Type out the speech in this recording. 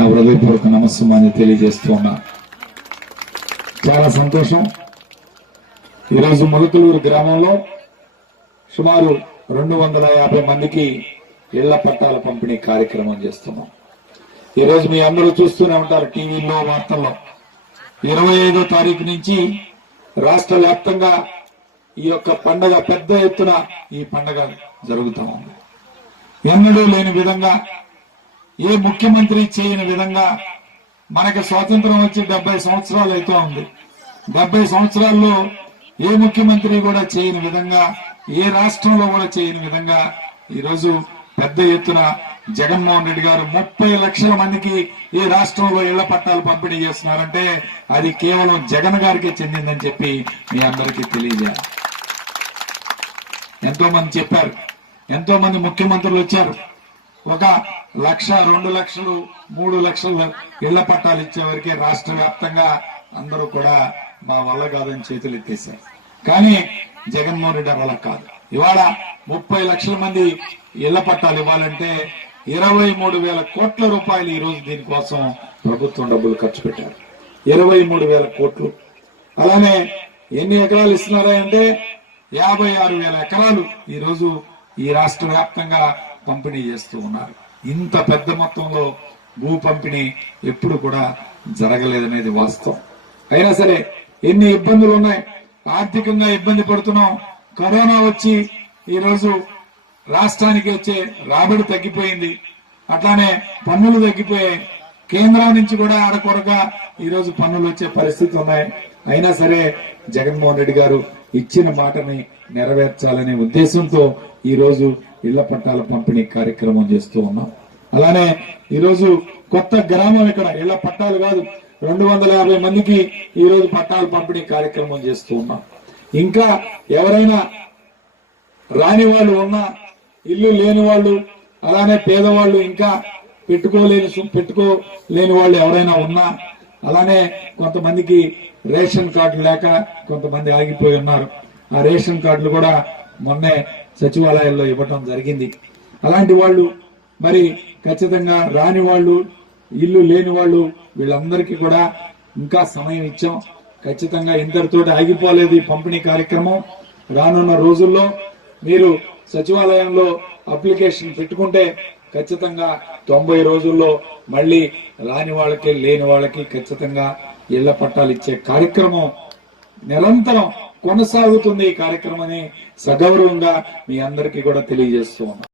నా హృదయపూర్వక నమస్సుమాన్ని తెలియజేస్తూ ఉన్నా చాలా సంతోషం. ఈరోజు ములకలూరు గ్రామంలో సుమారు రెండు వందల యాభై మందికి ఇళ్ళ పట్టాల పంపిణీ కార్యక్రమం చేస్తున్నాం. ఈరోజు మీ అందరూ చూస్తూనే ఉంటారు టీవీలో వార్తల్లో. ఇరవై ఐదో తారీఖు నుంచి రాష్ట్ర వ్యాప్తంగా ఈ యొక్క పండగ పెద్ద ఎత్తున ఈ పండగ జరుగుతా ఉంది. ఎన్నడూ లేని విధంగా ఏ ముఖ్యమంత్రి చేయని విధంగా మనకి స్వాతంత్రం వచ్చి డెబ్బై సంవత్సరాలు అయితే ఉంది. డెబ్బై సంవత్సరాల్లో ఏ ముఖ్యమంత్రి కూడా చేయని విధంగా ఏ రాష్ట్రంలో కూడా చేయని విధంగా ఈరోజు పెద్ద ఎత్తున జగన్మోహన్ రెడ్డి గారు ముప్పై లక్షల మందికి ఈ రాష్ట్రంలో ఇళ్ళ పట్టాలు పంపిణీ చేస్తున్నారంటే అది కేవలం జగన్ గారికే చెందిందని చెప్పి మీ అందరికీ తెలియజేయాలి. ఎంతో మంది చెప్పారు. ఎంతో మంది ముఖ్యమంత్రులు వచ్చారు. ఒక లక్ష రెండు లక్షలు మూడు లక్షలు ఇళ్ళ పట్టాలు ఇచ్చేవరకే రాష్ట్ర వ్యాప్తంగా అందరూ కూడా మా వల్ల కాదని చేతులు ఎత్తేశారు. కానీ జగన్మోహన్ రెడ్డి వల్ల కాదు. ఇవాళ ముప్పై లక్షల మంది ఇళ్ళ పట్టాలు ఇవ్వాలంటే ఇరవై మూడు వేల కోట్ల రూపాయలు ఈరోజు దీనికోసం ప్రభుత్వం డబ్బులు ఖర్చు పెట్టారు. ఇరవై మూడు వేల కోట్లు. అలానే ఎన్ని ఎకరాలు ఇస్తున్నారా అంటే యాభై ఆరు వేల ఎకరాలు ఈరోజు ఈ రాష్ట్ర వ్యాప్తంగా పంపిణీ చేస్తూ ఉన్నారు. ఇంత పెద్ద మొత్తంలో భూ పంపిణీ ఎప్పుడు కూడా జరగలేదనేది వాస్తవం. అయినా సరే ఎన్ని ఇబ్బందులు ఉన్నాయి? ఆర్థికంగా ఇబ్బంది పడుతున్నాం. కరోనా వచ్చి ఈరోజు రాష్ట్రానికి వచ్చే రాబడి తగ్గిపోయింది. అట్లానే పన్నులు తగ్గిపోయాయి. కేంద్రం నుంచి కూడా అరకొరగా ఈరోజు పన్నులు వచ్చే పరిస్థితి ఉన్నాయి. అయినా సరే జగన్మోహన్ రెడ్డి గారు ఇచ్చిన మాటని నెరవేర్చాలనే ఉద్దేశంతో ఈరోజు ఇళ్ళ పట్టాల పంపిణీ కార్యక్రమం చేస్తూ ఉన్నాం. అలానే ఈరోజు కొత్త గ్రామం ఇక్కడ ఇళ్ళ పట్టాలు కాదు రెండు వందల యాభై మందికి ఈ రోజు పట్టాలు పంపిణీ కార్యక్రమం చేస్తూ ఉన్నాం. ఇంకా ఎవరైనా రాని వాళ్ళు ఉన్నా ఇల్లు లేని వాళ్ళు అలానే పేదవాళ్ళు ఇంకా పెట్టుకోలేని పెట్టుకోలేని వాళ్ళు ఎవరైనా ఉన్నా అలానే కొంతమందికి రేషన్ కార్డు లేక కొంతమంది ఆగిపోయి ఉన్నారు. ఆ రేషన్ కార్డులు కూడా మొన్నే సచివాలయాల్లో ఇవ్వటం జరిగింది. అలాంటి వాళ్ళు మరి ఖచ్చితంగా రాని వాళ్ళు ఇల్లు లేని వాళ్ళు వీళ్ళందరికీ కూడా ఇంకా సమయం ఇచ్చాం. ఖచ్చితంగా ఇంతటితో ఆగిపోలేదు ఈ పంపిణీ కార్యక్రమం. రానున్న రోజుల్లో మీరు సచివాలయంలో అప్లికేషన్ పెట్టుకుంటే ఖచ్చితంగా తొంభై రోజుల్లో మళ్ళీ రాని వాళ్ళకి లేని వాళ్ళకి ఖచ్చితంగా ఇళ్ళ పట్టాలు ఇచ్చే కార్యక్రమం నిరంతరం కొనసాగుతుంది ఈ కార్యక్రమాన్ని సగౌరవంగా మీ అందరికీ కూడా తెలియజేస్తూ